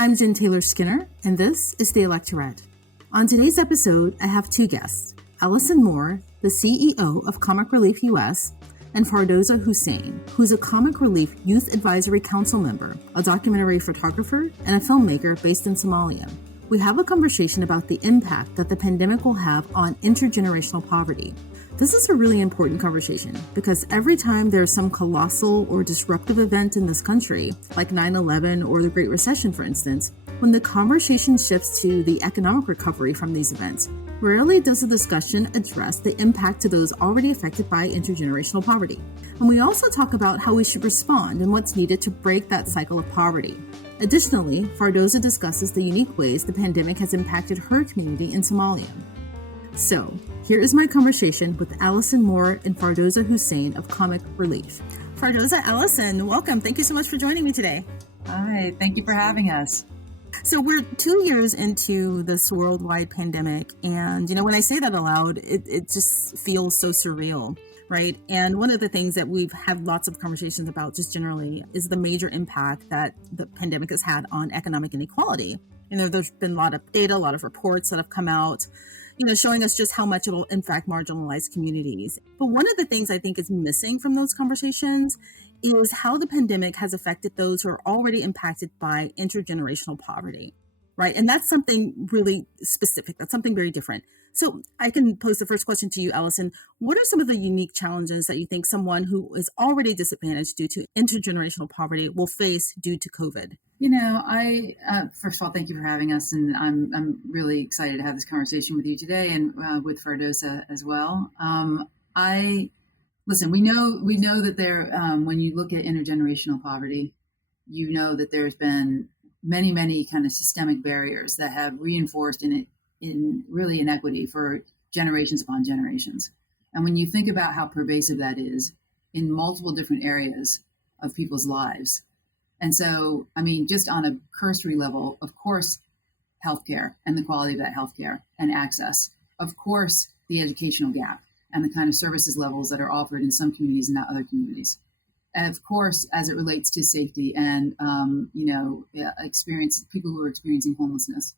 I'm Jen Taylor Skinner, and this is the Electorette. On today's episode, I have two guests, Alison Moore, the CEO of Comic Relief US, and Fardosa Hussein, who's a Comic Relief Youth Advisory Council member, a documentary photographer, and a filmmaker based in Somalia. We have a conversation about the impact that the pandemic will have on intergenerational poverty. This is a really important conversation because every time there's some colossal or disruptive event in this country, like 9/11 or the Great Recession, for instance, when the conversation shifts to the economic recovery from these events, rarely does the discussion address the impact to those already affected by intergenerational poverty. And we also talk about how we should respond and what's needed to break that cycle of poverty. Additionally, Fardosa discusses the unique ways the pandemic has impacted her community in Somalia. So, here is my conversation with Alison Moore and Fardosa Hussein of Comic Relief. Fardosa, Alison, welcome. Thank you so much for joining me today. Hi, thank you for having us. So we're 2 years into this worldwide pandemic, and when I say that aloud, it just feels so surreal, right? And one of the things that we've had lots of conversations about just generally is the major impact that the pandemic has had on economic inequality. There's been a lot of data, a lot of reports that have come out, showing us just how much it will impact marginalized communities. But one of the things I think is missing from those conversations is how the pandemic has affected those who are already impacted by intergenerational poverty, right? And that's something really specific. That's something very different. So I can pose the first question to you, Alison. What are some of the unique challenges that you think someone who is already disadvantaged due to intergenerational poverty will face due to COVID? I first of all, thank you for having us, and I'm really excited to have this conversation with you today and with Fardosa as well. Listen, we know that there, when you look at intergenerational poverty, that there's been many kind of systemic barriers that have reinforced in really inequity for generations upon generations. And when you think about how pervasive that is in multiple different areas of people's lives. And so, just on a cursory level, of course, healthcare and the quality of that healthcare and access, of course, the educational gap and the kind of services levels that are offered in some communities and not other communities. And of course, as it relates to safety and, people who are experiencing homelessness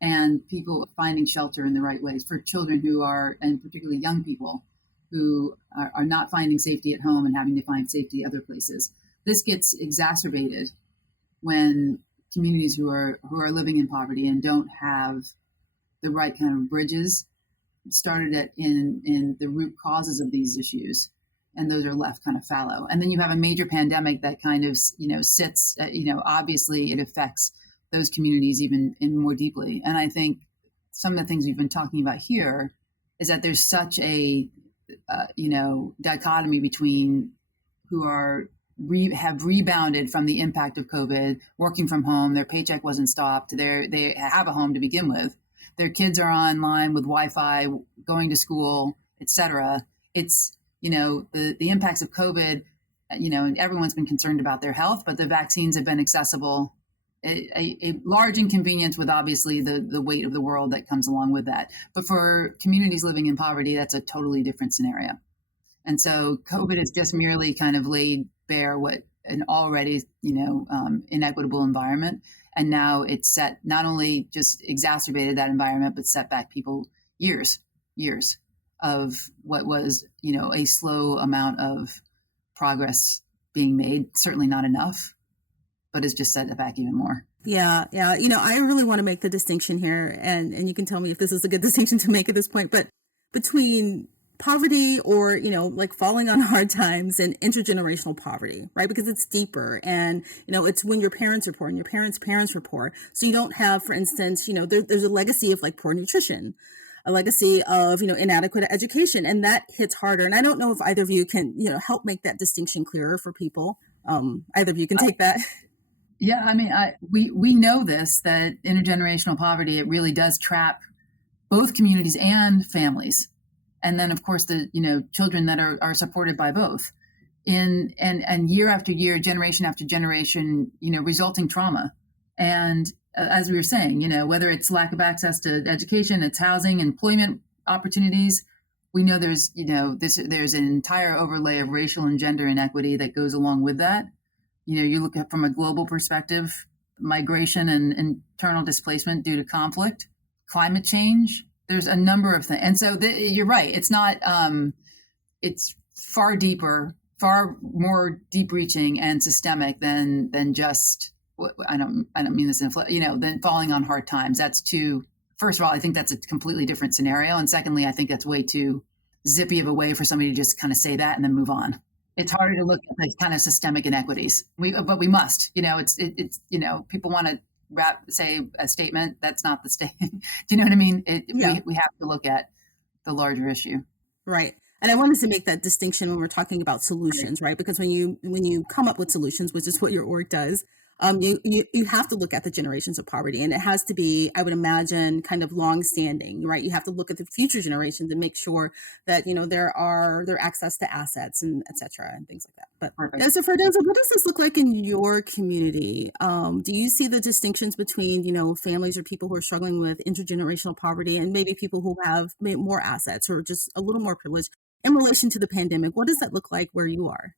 and people finding shelter in the right ways for children who are, and particularly young people who are not finding safety at home and having to find safety other places. This gets exacerbated when communities who are living in poverty and don't have the right kind of bridges started in the root causes of these issues, and those are left kind of fallow. And then you have a major pandemic that kind of sits, obviously it affects those communities even more deeply. And I think some of the things we've been talking about here is that there's such a dichotomy between who have rebounded from the impact of COVID, working from home, their paycheck wasn't stopped, they have a home to begin with, their kids are online with Wi-Fi, going to school, etc. It's, the impacts of COVID, and everyone's been concerned about their health, but the vaccines have been accessible, a large inconvenience with obviously the weight of the world that comes along with that. But for communities living in poverty, that's a totally different scenario. And so COVID has just merely kind of laid bare what an already, inequitable environment. And now it's not only just exacerbated that environment, but set back people years of what was, a slow amount of progress being made. Certainly not enough, but it's just set it back even more. Yeah. I really want to make the distinction here, and you can tell me if this is a good distinction to make at this point, but between poverty or, like falling on hard times and intergenerational poverty, right? Because it's deeper and, it's when your parents are poor and your parents' parents were poor. So you don't have, for instance, there's a legacy of like poor nutrition, a legacy of, inadequate education, and that hits harder. And I don't know if either of you can, help make that distinction clearer for people. Either of you can take that. Yeah, we know this, that intergenerational poverty, it really does trap both communities and families. And then, of course, the children that are supported by both, and year after year, generation after generation, resulting trauma. And as we were saying, whether it's lack of access to education, it's housing, employment opportunities, we know there's there's an entire overlay of racial and gender inequity that goes along with that. You look at from a global perspective, migration and internal displacement due to conflict, climate change. There's a number of things. And so you're right. It's not, it's far deeper, far more deep reaching and systemic than just, I don't mean this, than falling on hard times. That's too, first of all, I think that's a completely different scenario. And secondly, I think that's way too zippy of a way for somebody to just kind of say that and then move on. It's harder to look at the kind of systemic inequities. But we must, it's people want to say a statement. That's not the statement. Do you know what I mean? We have to look at the larger issue. Right. And I wanted to make that distinction when we're talking about solutions, right? Because when you come up with solutions, which is what your org does, you have to look at the generations of poverty, and it has to be, I would imagine, kind of long-standing, right? You have to look at the future generations and make sure that their access to assets and et cetera and things like that. But so Fardosa, what does this look like in your community? Do you see the distinctions between families or people who are struggling with intergenerational poverty and maybe people who have more assets or just a little more privilege in relation to the pandemic? What does that look like where you are?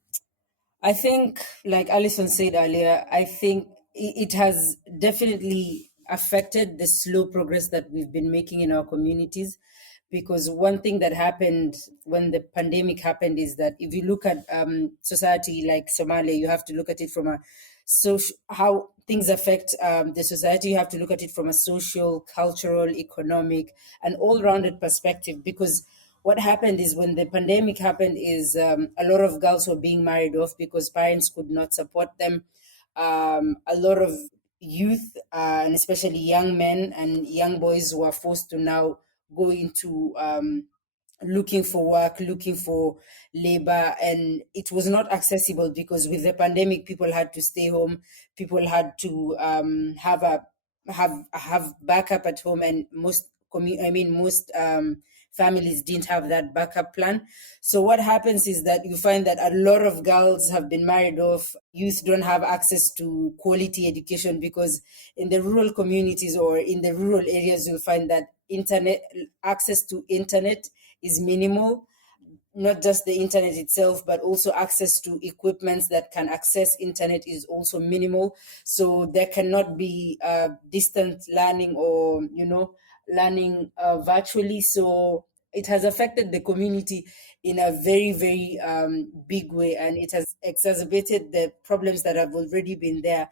I think, like Alison said earlier, I think it has definitely affected the slow progress that we've been making in our communities. Because one thing that happened when the pandemic happened is that if you look at society like Somalia, you have to look at it from how things affect the society. You have to look at it from a social, cultural, economic, and all-rounded perspective. Because what happened is when the pandemic happened is a lot of girls were being married off because parents could not support them. A lot of youth, and especially young men and young boys, were forced to now go into looking for work, looking for labor, and it was not accessible because with the pandemic, people had to stay home. People had to have backup at home, and most families didn't have that backup plan. So what happens is that you find that a lot of girls have been married off. Youth don't have access to quality education because in the rural communities or in the rural areas, you'll find that access to internet is minimal. Not just the internet itself, but also access to equipments that can access internet is also minimal. So there cannot be distant learning or, learning virtually. So it has affected the community in a very, very big way. And it has exacerbated the problems that have already been there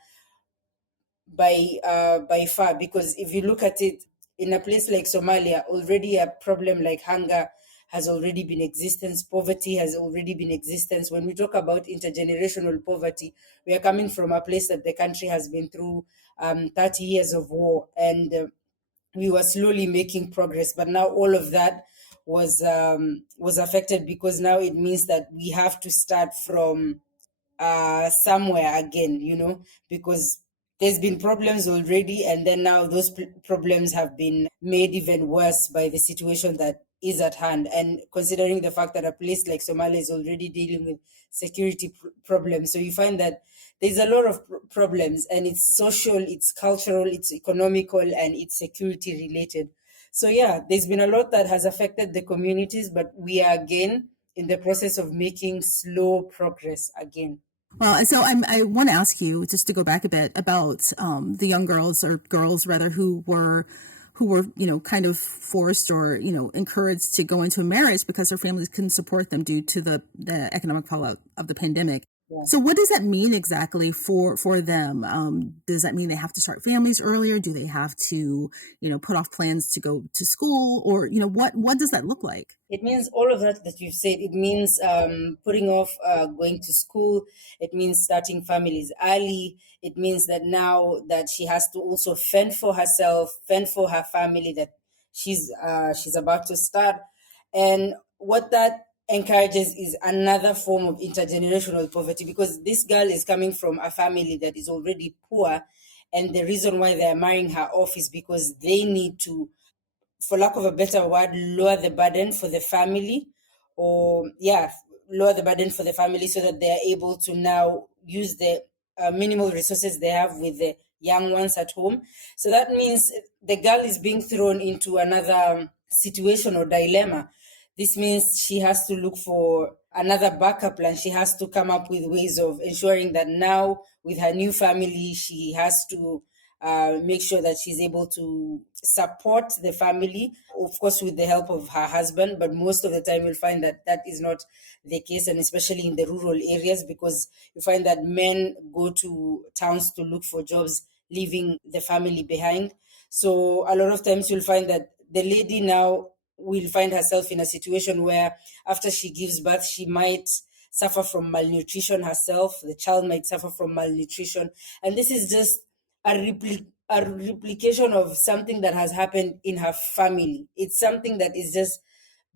by far. Because if you look at it, in a place like Somalia, already a problem like hunger has already been existence, poverty has already been existence. When we talk about intergenerational poverty, we are coming from a place that the country has been through 30 years of war, and we were slowly making progress. But now all of that was affected because now it means that we have to start from somewhere again, because there's been problems already, and then now those problems have been made even worse by the situation that is at hand. And considering the fact that a place like Somalia is already dealing with security problems, so you find that there's a lot of problems, and it's social, it's cultural, it's economical, and it's security related. So yeah, there's been a lot that has affected the communities, but we are again in the process of making slow progress again. Well, and so I want to ask you, just to go back a bit, about the young girls, or girls rather, who were kind of forced or encouraged to go into a marriage because their families couldn't support them due to the economic fallout of the pandemic. Yeah. So what does that mean exactly for them? Does that mean they have to start families earlier? Do they have to put off plans to go to school, or what does that look like? It means all of that you've said. It means putting off going to school. It means starting families early. It means that now that she has to also fend for herself, fend for her family that she's about to start. And what that encourages is another form of intergenerational poverty, because this girl is coming from a family that is already poor, and the reason why they are marrying her off is because they need to, for lack of a better word, lower the burden for the family, lower the burden for the family so that they are able to now use the minimal resources they have with the young ones at home. So that means the girl is being thrown into another situation or dilemma. This means she has to look for another backup plan. She has to come up with ways of ensuring that now, with her new family, she has to make sure that she's able to support the family, of course, with the help of her husband. But most of the time, you'll find that that is not the case, and especially in the rural areas, because you find that men go to towns to look for jobs, leaving the family behind. So a lot of times you'll find that the lady now will find herself in a situation where after she gives birth, she might suffer from malnutrition herself. The child might suffer from malnutrition. And this is just a replication of something that has happened in her family. It's something that is just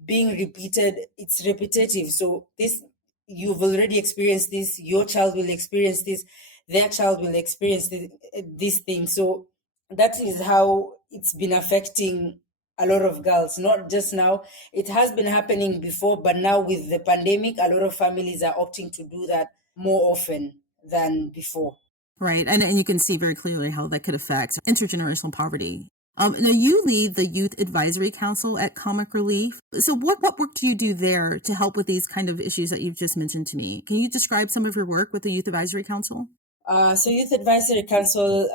being repeated. It's repetitive. So this, you've already experienced this, your child will experience this, their child will experience this thing. So that is how it's been affecting a lot of girls, not just now. It has been happening before, but now with the pandemic, a lot of families are opting to do that more often than before. Right. And you can see very clearly how that could affect intergenerational poverty. Now, you lead the Youth Advisory Council at Comic Relief. So what work do you do there to help with these kind of issues that you've just mentioned to me? Can you describe some of your work with the Youth Advisory Council? So Youth Advisory Council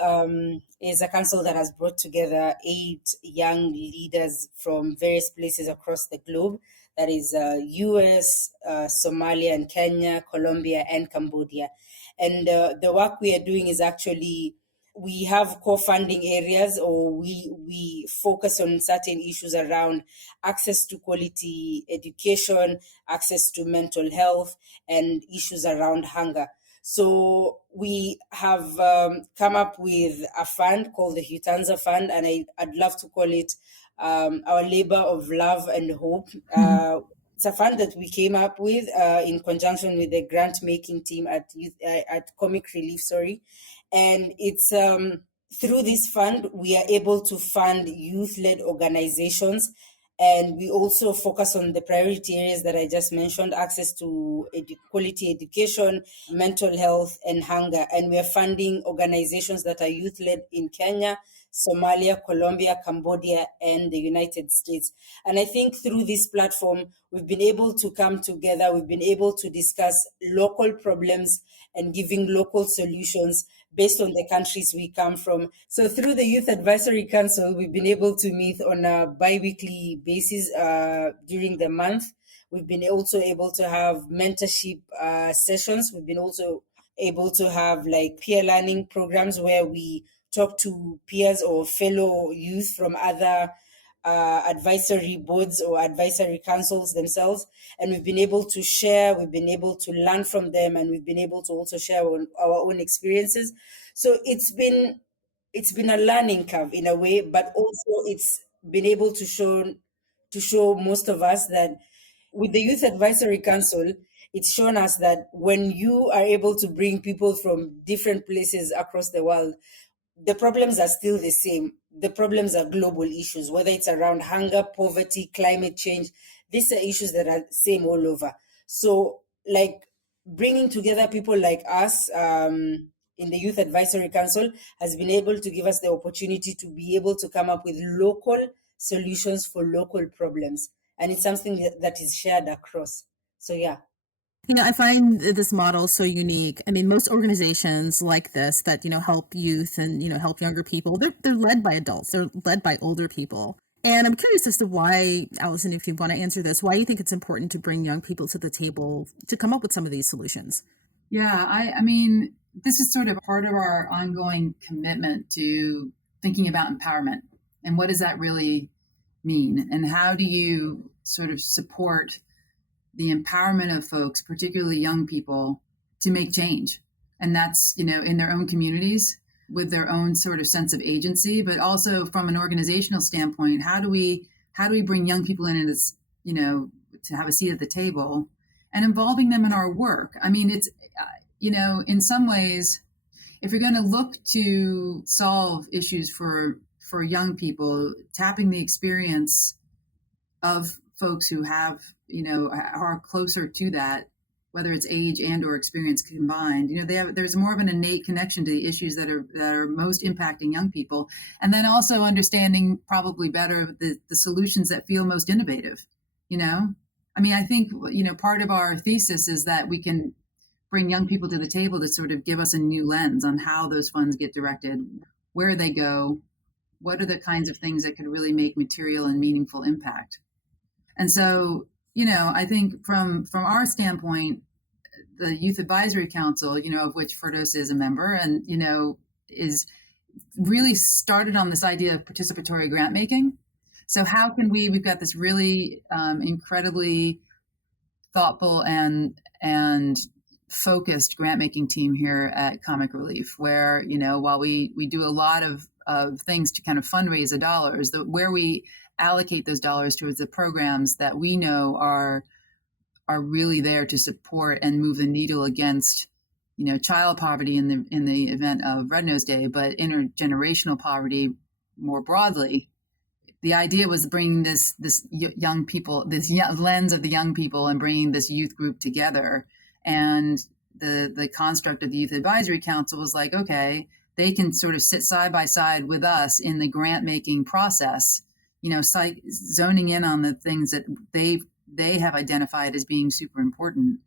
is a council that has brought together 8 young leaders from various places across the globe. That is US, Somalia and Kenya, Colombia and Cambodia. And the work we are doing is actually, we have core funding areas, or we focus on certain issues around access to quality education, access to mental health, and issues around hunger. So we have come up with a fund called the Hutanza Fund, and I'd love to call it our labor of love and hope. It's a fund that we came up with in conjunction with the grant making team at Comic Relief, and it's through this fund we are able to fund youth-led organizations, and we also focus on the priority areas that I just mentioned: access to quality education, mental health, and hunger. And we are funding organizations that are youth-led in Kenya, Somalia, Colombia, Cambodia, and the United States. And I think through this platform, we've been able to come together, we've been able to discuss local problems and giving local solutions based on the countries we come from. So through the Youth Advisory Council, we've been able to meet on a bi-weekly basis during the month. We've been also able to have mentorship sessions. We've been also able to have like peer learning programs where we talk to peers or fellow youth from other advisory boards or advisory councils themselves, and we've been able to share, we've been able to learn from them, and we've been able to also share our own experiences. So it's been a learning curve in a way, but also it's been able to show most of us that with the Youth Advisory Council, it's shown us that when you are able to bring people from different places across the world, the problems are still the same. The problems are global issues, whether it's around hunger, poverty, climate change. These are issues that are same all over. So, like, bringing together people like us in the Youth Advisory Council has been able to give us the opportunity to be able to come up with local solutions for local problems. And it's something that is shared across. So, yeah. I find this model so unique. I mean, most organizations like this that, help youth and, help younger people, they're led by adults. They're led by older people. And I'm curious as to why, Alison, if you want to answer this, why you think it's important to bring young people to the table to come up with some of these solutions. Yeah, I mean, this is sort of part of our ongoing commitment to thinking about empowerment. And what does that really mean? And how do you sort of support the empowerment of folks, particularly young people, to make change? And that's, in their own communities with their own sort of sense of agency, but also from an organizational standpoint, how do we bring young people in as, to have a seat at the table and involving them in our work? I mean, it's, in some ways, if you're going to look to solve issues for young people, tapping the experience of folks who have, are closer to that, whether it's age and or experience combined, there's more of an innate connection to the issues that are most impacting young people. And then also understanding probably better the solutions that feel most innovative. I think, part of our thesis is that we can bring young people to the table to sort of give us a new lens on how those funds get directed, where they go, what are the kinds of things that could really make material and meaningful impact. And so, I think from our standpoint, the Youth Advisory Council, of which Fardosa is a member, and, is really started on this idea of participatory grant making. So how can we've got this really incredibly thoughtful and focused grant making team here at Comic Relief, where, while we do a lot of things to kind of fundraise the dollars, where we allocate those dollars towards the programs that we know are really there to support and move the needle against, child poverty in the event of Red Nose Day, but intergenerational poverty more broadly. The idea was bringing this young people, this lens of the young people, and bringing this youth group together. And the construct of the Youth Advisory Council was like, okay, they can sort of sit side by side with us in the grant making process, zoning in on the things that they have identified as being super important.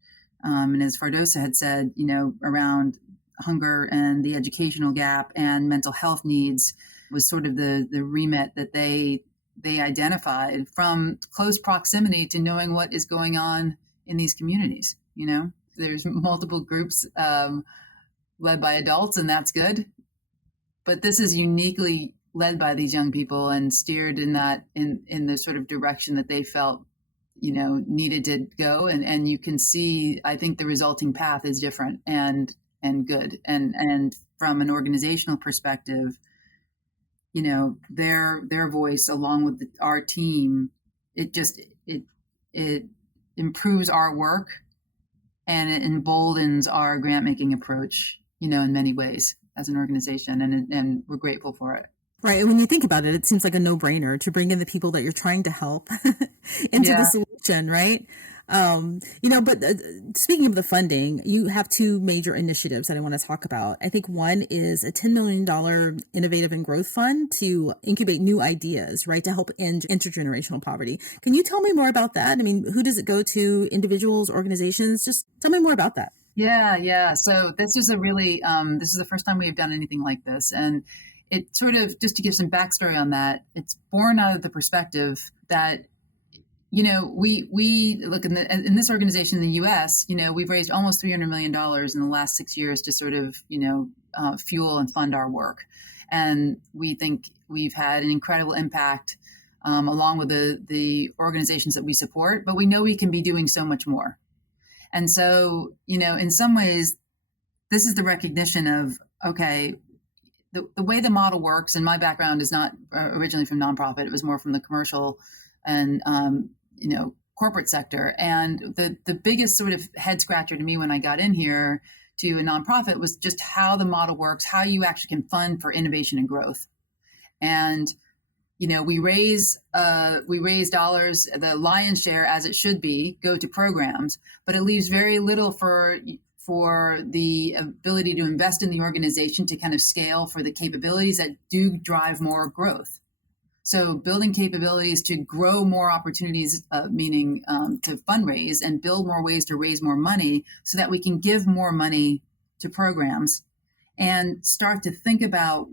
And as Fardosa had said, around hunger and the educational gap and mental health needs was sort of the remit that they identified, from close proximity to knowing what is going on in these communities. There's multiple groups led by adults, and that's good. But this is uniquely led by these young people and steered in the sort of direction that they felt, needed to go. And you can see, I think the resulting path is different and good. And from an organizational perspective, their voice along with our team, it improves our work, and it emboldens our grant making approach, in many ways as an organization, and we're grateful for it. Right. And when you think about it, it seems like a no-brainer to bring in the people that you're trying to help into the solution, right? But speaking of the funding, you have two major initiatives that I want to talk about. I think one is a $10 million Innovative and Growth Fund to incubate new ideas, right, to help end intergenerational poverty. Can you tell me more about that? I mean, who does it go to? Individuals, organizations? Just tell me more about that. Yeah. So this is this is the first time we've done anything like this. And it sort of, just to give some backstory on that, it's born out of the perspective that, we look in this organization in the U.S., we've raised almost $300 million in the last 6 years to sort of, fuel and fund our work. And we think we've had an incredible impact along with the organizations that we support, but we know we can be doing so much more. And so, in some ways, this is the recognition of, okay, the way the model works, and my background is not originally from nonprofit, it was more from the commercial and, corporate sector. And the biggest sort of head scratcher to me when I got in here to a nonprofit was just how the model works, how you actually can fund for innovation and growth. And, we raise dollars, the lion's share, as it should be, go to programs, but it leaves very little for the ability to invest in the organization to kind of scale for the capabilities that do drive more growth. So building capabilities to grow more opportunities, meaning to fundraise and build more ways to raise more money so that we can give more money to programs and start to think about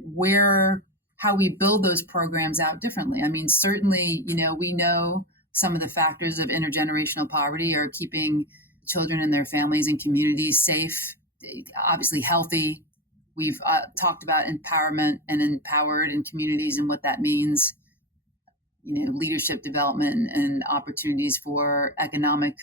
how we build those programs out differently. I mean, certainly, we know some of the factors of intergenerational poverty are keeping children and their families and communities safe, obviously healthy. We've talked about empowerment and empowered in communities and what that means, leadership development and opportunities for economic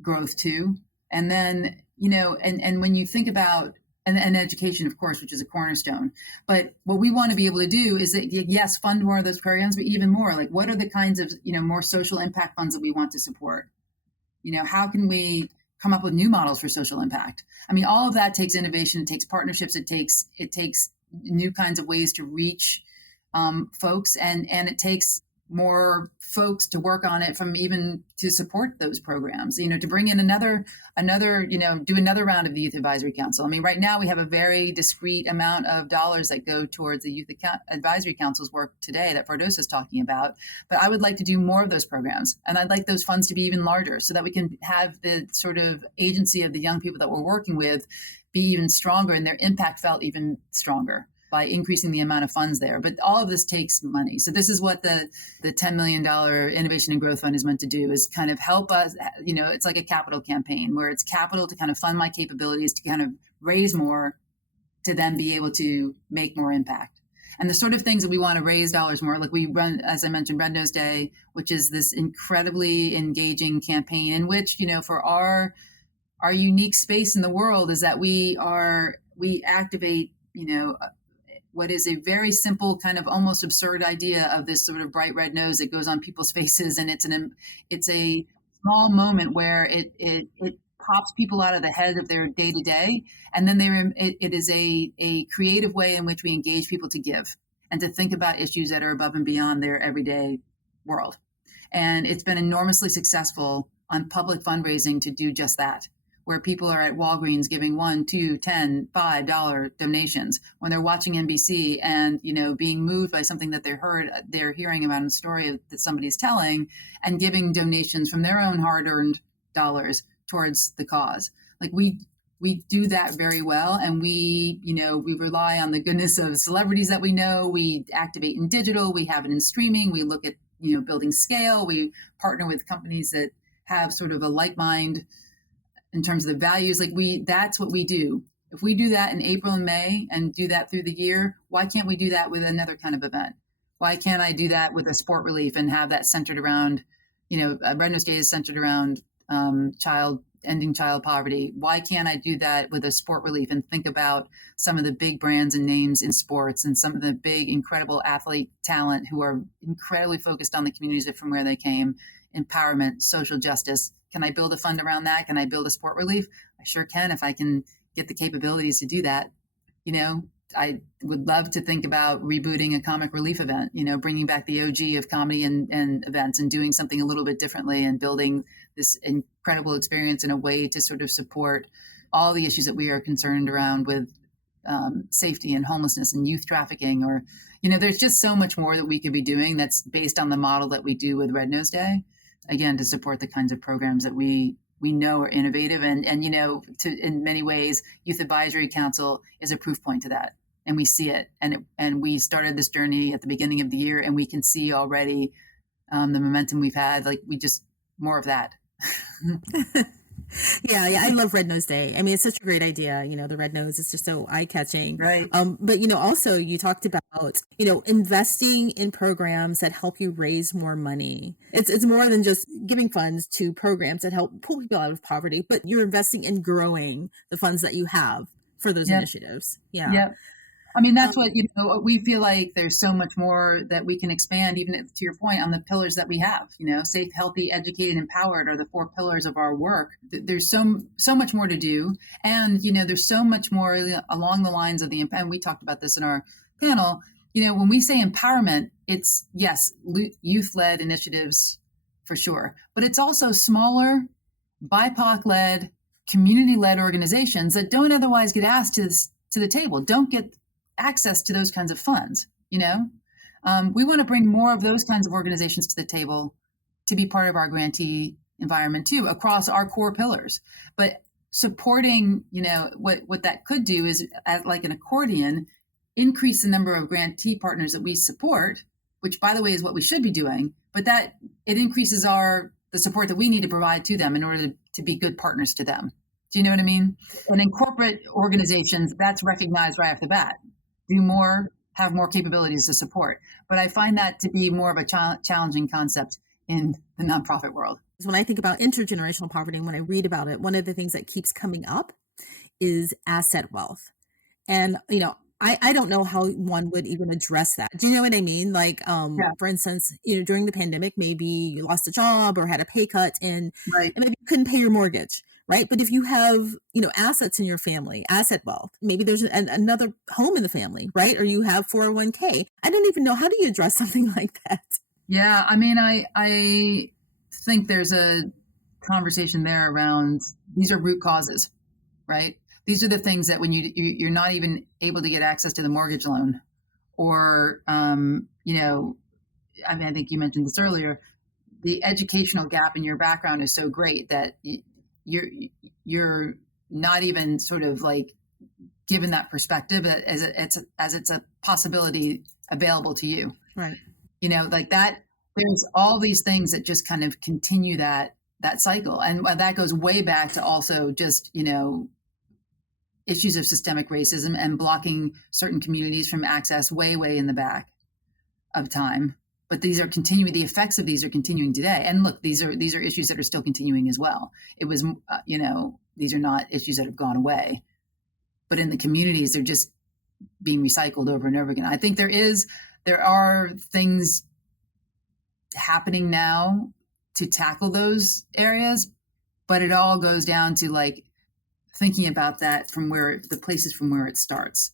growth too. And then, and when you think about, and education, of course, which is a cornerstone. But what we want to be able to do is that, yes, fund more of those programs, but even more, like, what are the kinds of, more social impact funds that we want to support? How can we come up with new models for social impact? I mean, all of that takes innovation, it takes partnerships, it takes new kinds of ways to reach folks, and it takes more folks to work on it, from even to support those programs, to bring in another, do another round of the Youth Advisory Council. I mean, right now we have a very discrete amount of dollars that go towards the Youth Advisory Council's work today that Fardosa is talking about. But I would like to do more of those programs. And I'd like those funds to be even larger so that we can have the sort of agency of the young people that we're working with be even stronger and their impact felt even stronger by increasing the amount of funds there. But all of this takes money. So this is what the $10 million Innovation and Growth Fund is meant to do, is kind of help us, it's like a capital campaign where it's capital to kind of fund my capabilities to kind of raise more to then be able to make more impact. And the sort of things that we want to raise dollars more, like we run, as I mentioned, Red Nose Day, which is this incredibly engaging campaign in which, for our unique space in the world is that we activate, what is a very simple, kind of almost absurd idea of this sort of bright red nose that goes on people's faces. And it's a small moment where it pops people out of the head of their day to day. And then it is a creative way in which we engage people to give and to think about issues that are above and beyond their everyday world. And it's been enormously successful on public fundraising to do just that, where people are at Walgreens giving $1, $2, $10, $5 donations when they're watching NBC and, being moved by something that they're hearing about in a story that somebody's telling, and giving donations from their own hard-earned dollars towards the cause. Like we do that very well. And we rely on the goodness of celebrities that we know. We activate in digital, we have it in streaming. We look at, building scale. We partner with companies that have sort of a like mind in terms of the values. That's what we do. If we do that in April and May and do that through the year, why can't we do that with another kind of event? Why can't I do that with a sport relief and have that centered around, Red Nose Day is centered around ending child poverty. Why can't I do that with a sport relief and think about some of the big brands and names in sports and some of the big, incredible athlete talent who are incredibly focused on the communities from where they came, empowerment, social justice. Can I build a fund around that? Can I build a sport relief? I sure can if I can get the capabilities to do that. I would love to think about rebooting a comic relief event, bringing back the OG of comedy and events and doing something a little bit differently and building this incredible experience in a way to sort of support all the issues that we are concerned around with safety and homelessness and youth trafficking. Or, there's just so much more that we could be doing that's based on the model that we do with Red Nose Day, again, to support the kinds of programs that we know are innovative. And in many ways, Youth Advisory Council is a proof point to that. And we see it. And we started this journey at the beginning of the year, and we can see already the momentum we've had, more of that. Yeah, I love Red Nose Day. I mean, it's such a great idea. The red nose is just so eye-catching. Right. But, also you talked about, investing in programs that help you raise more money. It's more than just giving funds to programs that help pull people out of poverty, but you're investing in growing the funds that you have for those initiatives. Yeah. Yep. I mean, that's what, we feel like there's so much more that we can expand, even to your point, on the pillars that we have, safe, healthy, educated, empowered are the 4 pillars of our work. There's so much more to do. And, there's so much more along the lines of and we talked about this in our panel, when we say empowerment, it's, yes, youth-led initiatives for sure, but it's also smaller, BIPOC-led, community-led organizations that don't otherwise get asked to the table, don't get access to those kinds of funds. We want to bring more of those kinds of organizations to the table to be part of our grantee environment too, across our core pillars. But supporting, what that could do is, like an accordion, increase the number of grantee partners that we support, which, by the way, is what we should be doing. But that it increases the support that we need to provide to them in order to be good partners to them. Do you know what I mean? And in corporate organizations, that's recognized right off the bat. Do more, have more capabilities to support. But I find that to be more of a challenging concept in the nonprofit world. When I think about intergenerational poverty and when I read about it, one of the things that keeps coming up is asset wealth. And, I don't know how one would even address that. Do you know what I mean? For instance, during the pandemic, maybe you lost a job or had a pay cut and maybe you couldn't pay your mortgage. Right. But if you have, assets in your family, asset wealth, maybe there's another home in the family. Right. Or you have 401k. I don't even know. How do you address something like that? Yeah, I mean, I think there's a conversation there around these are root causes, right? These are the things that when you're not even able to get access to the mortgage loan, or I mean, I think you mentioned this earlier. The educational gap in your background is so great that you're you're not even sort of like given that perspective as it's a possibility available to you. Right. Like that. There's all these things that just kind of continue that cycle, and that goes way back to also just issues of systemic racism and blocking certain communities from access way in the back of time. But these are continuing. The effects of these are continuing today. And look, these are issues that are still continuing as well. It was, these are not issues that have gone away, but in the communities, they're just being recycled over and over again. I think there are things happening now to tackle those areas, but it all goes down to like thinking about that from where the places from where it starts,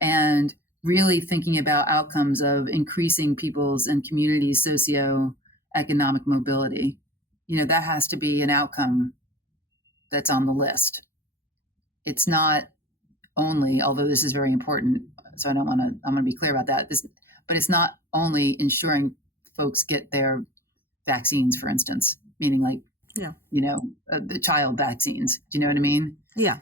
and really thinking about outcomes of increasing people's and communities' socioeconomic mobility. That has to be an outcome that's on the list. It's not only, although this is very important, so I'm going to be clear about that. But it's not only ensuring folks get their vaccines, for instance, meaning like, the child vaccines. Do you know what I mean? Yeah.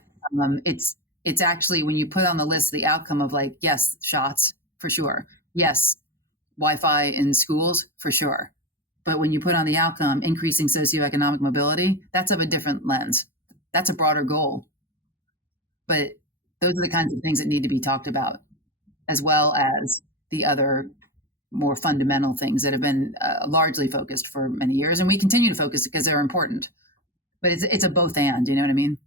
It's actually when you put on the list the outcome of like, yes, shots for sure. Yes, Wi-Fi in schools for sure. But when you put on the outcome, increasing socioeconomic mobility, that's of a different lens. That's a broader goal. But those are the kinds of things that need to be talked about, as well as the other more fundamental things that have been largely focused for many years. And we continue to focus because they're important. But it's a both and, you know what I mean?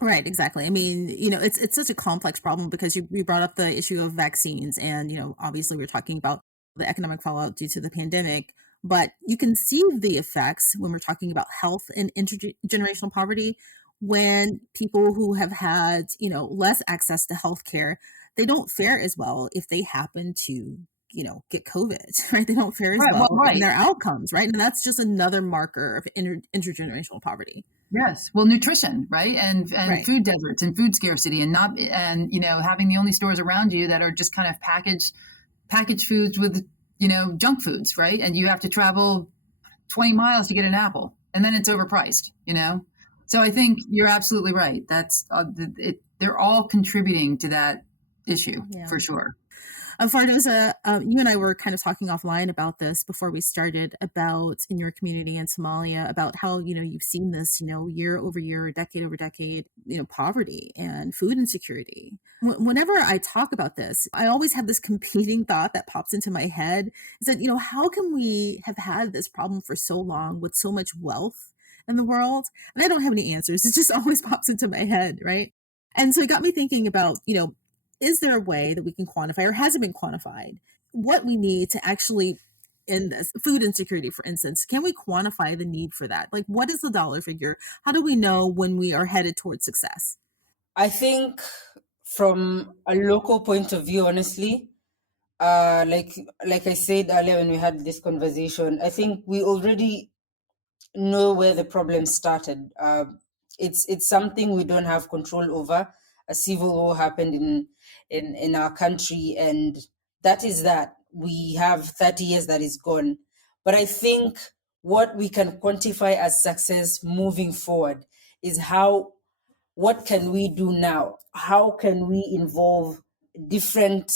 Right, exactly. I mean, it's such a complex problem because you brought up the issue of vaccines, and obviously we're talking about the economic fallout due to the pandemic, but you can see the effects when we're talking about health and intergenerational poverty when people who have had, less access to healthcare, they don't fare as well if they happen to, get COVID, right? They don't fare as well in their outcomes, right? And that's just another marker of intergenerational poverty. Yes. Well, nutrition, right? And right. Food deserts and food scarcity, and having the only stores around you that are just kind of packaged foods with, junk foods, right? And you have to travel 20 miles to get an apple, and then it's overpriced, So I think you're absolutely right. That's they're all contributing to that issue for sure. Fardosa, you and I were kind of talking offline about this before we started, about in your community in Somalia, about how, you've seen this, year over year, decade over decade, poverty and food insecurity. Whenever I talk about this, I always have this competing thought that pops into my head, is that, how can we have had this problem for so long with so much wealth in the world? And I don't have any answers. It just always pops into my head, right? And so it got me thinking about, is there a way that we can quantify, or has it been quantified, what we need to actually end this food insecurity, for instance? Can we quantify the need for that? Like, what is the dollar figure? How do we know when we are headed towards success? I think from a local point of view, honestly, like I said earlier when we had this conversation, I think we already know where the problem started. It's something we don't have control over. A civil war happened in our country, and that is that. We have 30 years that is gone. But I think what we can quantify as success moving forward is what can we do now? How can we involve different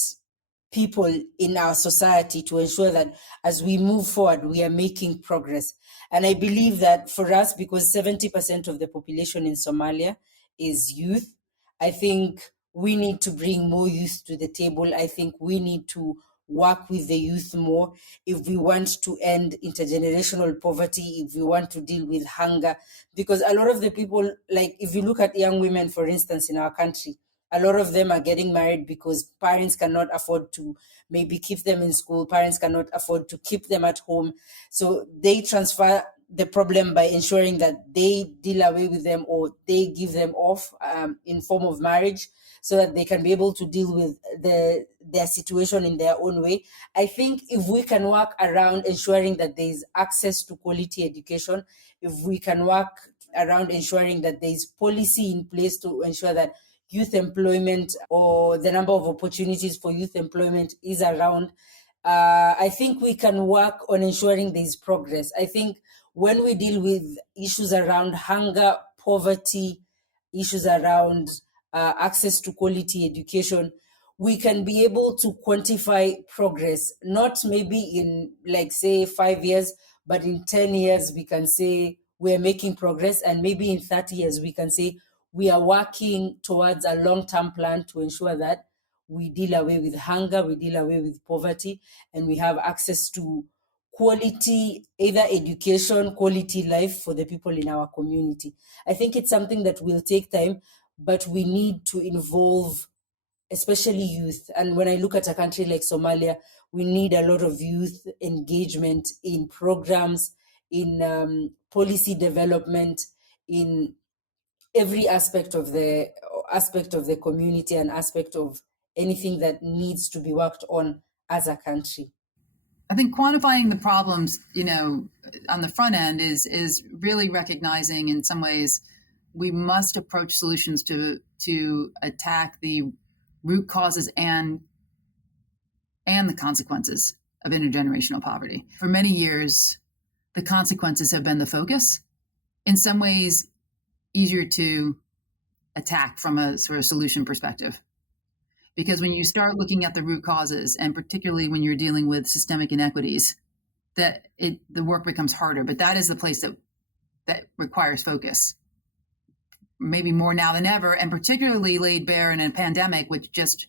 people in our society to ensure that as we move forward, we are making progress? And I believe that for us, because 70% of the population in Somalia is youth, I think we need to bring more youth to the table. I think we need to work with the youth more if we want to end intergenerational poverty, if we want to deal with hunger. Because a lot of the people, like if you look at young women, for instance, in our country, a lot of them are getting married because parents cannot afford to maybe keep them in school. Parents cannot afford to keep them at home. So they transfer the problem by ensuring that they deal away with them, or they give them off in form of marriage. so that they can be able to deal with their situation in their own way. I think if we can work around ensuring that there is access to quality education, if we can work around ensuring that there is policy in place to ensure that youth employment or the number of opportunities for youth employment is around, I think we can work on ensuring there is progress. I think when we deal with issues around hunger, poverty, issues around access to quality education, we can be able to quantify progress, not maybe in, like, say 5 years, but in 10 years, we can say we're making progress. And maybe in 30 years, we can say we are working towards a long-term plan to ensure that we deal away with hunger, we deal away with poverty, and we have access to quality, either education, quality life for the people in our community. I think it's something that will take time, but we need to involve especially youth. And when I look at a country like Somalia, we need a lot of youth engagement in programs, in policy development, in every aspect of the community and aspect of anything that needs to be worked on as a country. I think quantifying the problems, on the front end is really recognizing, in some ways, we must approach solutions to attack the root causes and the consequences of intergenerational poverty. For many years, the consequences have been the focus. In some ways, easier to attack from a sort of solution perspective. Because when you start looking at the root causes, and particularly when you're dealing with systemic inequities, the work becomes harder. But that is the place that requires focus, maybe more now than ever, and particularly laid bare in a pandemic, which just,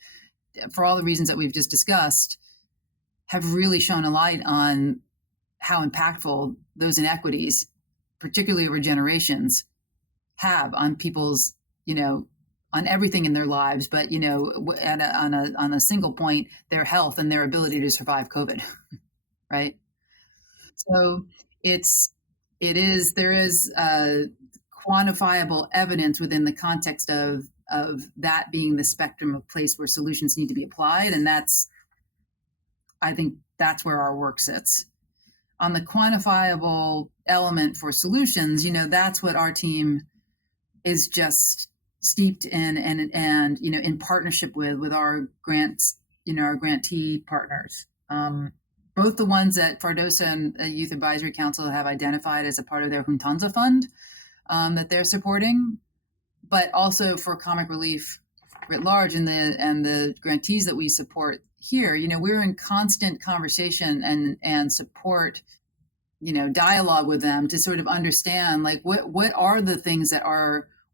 for all the reasons that we've just discussed, have really shone a light on how impactful those inequities, particularly over generations, have on people's, on everything in their lives, but on a single point, their health and their ability to survive COVID, right? So there is quantifiable evidence within the context of that being the spectrum of place where solutions need to be applied, and I think that's where our work sits. On the quantifiable element for solutions, that's what our team is just steeped in and in partnership with our grants, our grantee partners. Both the ones that Fardosa and the Youth Advisory Council have identified as a part of their Huntanza Fund that they're supporting, but also for Comic Relief writ large and the grantees that we support here. We're in constant conversation and support, dialogue with them to sort of understand, like, what are the things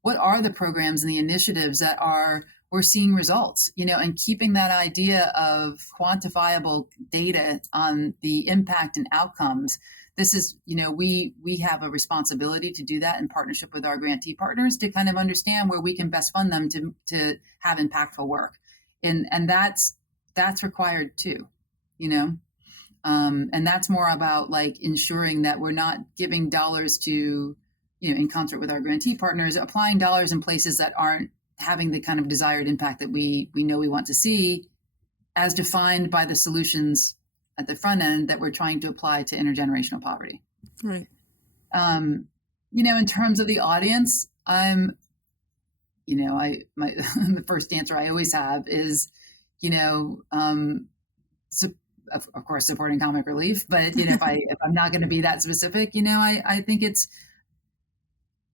what are the programs and the initiatives that we're seeing results, and keeping that idea of quantifiable data on the impact and outcomes. This is, we have a responsibility to do that in partnership with our grantee partners to kind of understand where we can best fund them to have impactful work. And that's required too, and that's more about, like, ensuring that we're not giving dollars to, in concert with our grantee partners, applying dollars in places that aren't having the kind of desired impact that we know we want to see, as defined by the solutions at the front end that we're trying to apply to intergenerational poverty. Right. In terms of the audience, the first answer I always have is, of course, supporting Comic Relief. But if I'm not going to be that specific, I think it's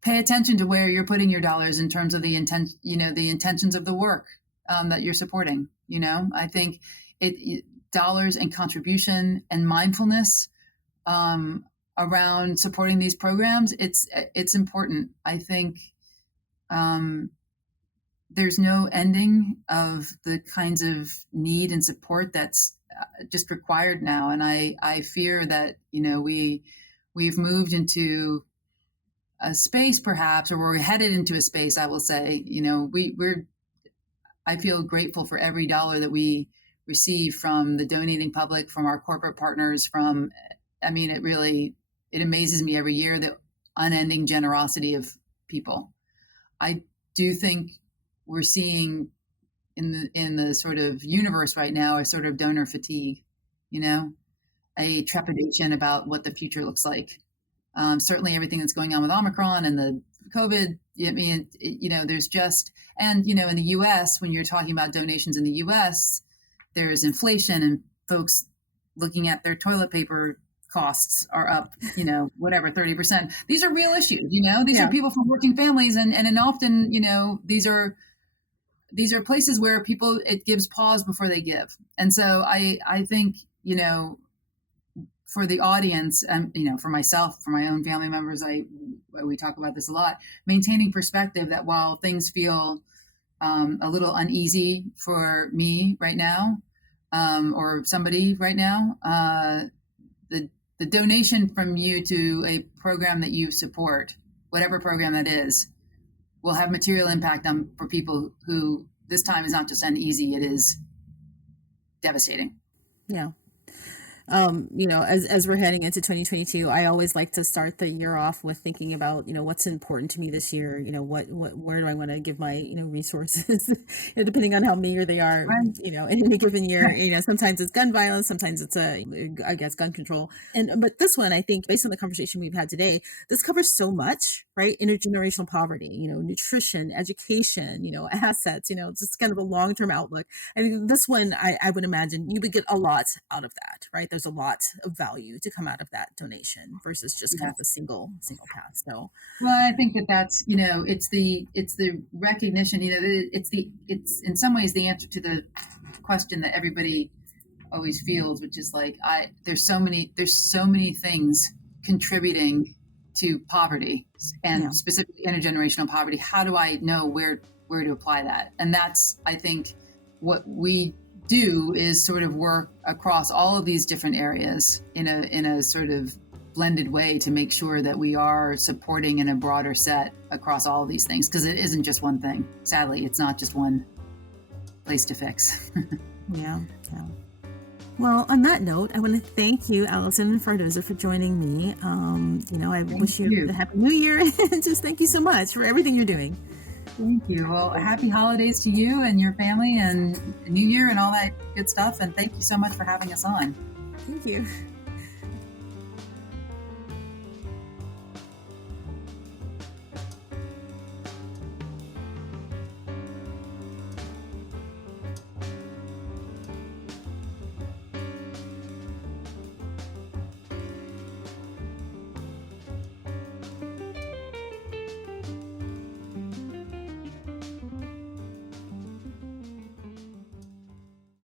pay attention to where you're putting your dollars in terms of the intent, the intentions of the work that you're supporting. I think dollars and contribution and mindfulness around supporting these programs, it's important. I think there's no ending of the kinds of need and support that's just required now. And I fear that, we've moved into a space, perhaps, or we're headed into a space, I will say, I feel grateful for every dollar that we receive from the donating public, from our corporate partners, it amazes me every year, the unending generosity of people. I do think we're seeing in the sort of universe right now is sort of donor fatigue, a trepidation about what the future looks like. Certainly everything that's going on with Omicron and the COVID, I mean, there's just, and, in the US, when you're talking about donations in the US, there's inflation and folks looking at their toilet paper costs are up, 30%. These are real issues, these are people from working families. And often, these are places where people, it gives pause before they give. And so I think, for the audience and, for myself, for my own family members, we talk about this a lot, maintaining perspective that while things feel a little uneasy for me right now, or somebody right now, the donation from you to a program that you support, whatever program that is, will have material impact for people who this time is not just uneasy, it is devastating. Yeah. As we're heading into 2022, I always like to start the year off with thinking about, what's important to me this year, where do I want to give my, resources, depending on how meager they are, Right. in any given year, sometimes it's gun violence, sometimes it's gun control. But this one, I think based on the conversation we've had today, this covers so much, right? Intergenerational poverty, nutrition, education, assets, just kind of a long-term outlook. I mean, this one, I would imagine you would get a lot out of that, right? There's a lot of value to come out of that donation versus just kind of a single pass. So, well, I think that's, it's the recognition, it's in some ways the answer to the question that everybody always feels, which is like, there's so many things contributing to poverty and specifically intergenerational poverty. How do I know where to apply that? And that's, I think, what we do is sort of work across all of these different areas in a sort of blended way to make sure that we are supporting in a broader set across all of these things, because it isn't just one thing. Sadly, it's not just one place to fix. Yeah. Well, on that note, I want to thank you, Alison and Fardosa, for joining me. I wish you a happy new year. Just thank you so much for everything you're doing. Thank you. Well, happy holidays to you and your family and New Year and all that good stuff. And thank you so much for having us on. Thank you.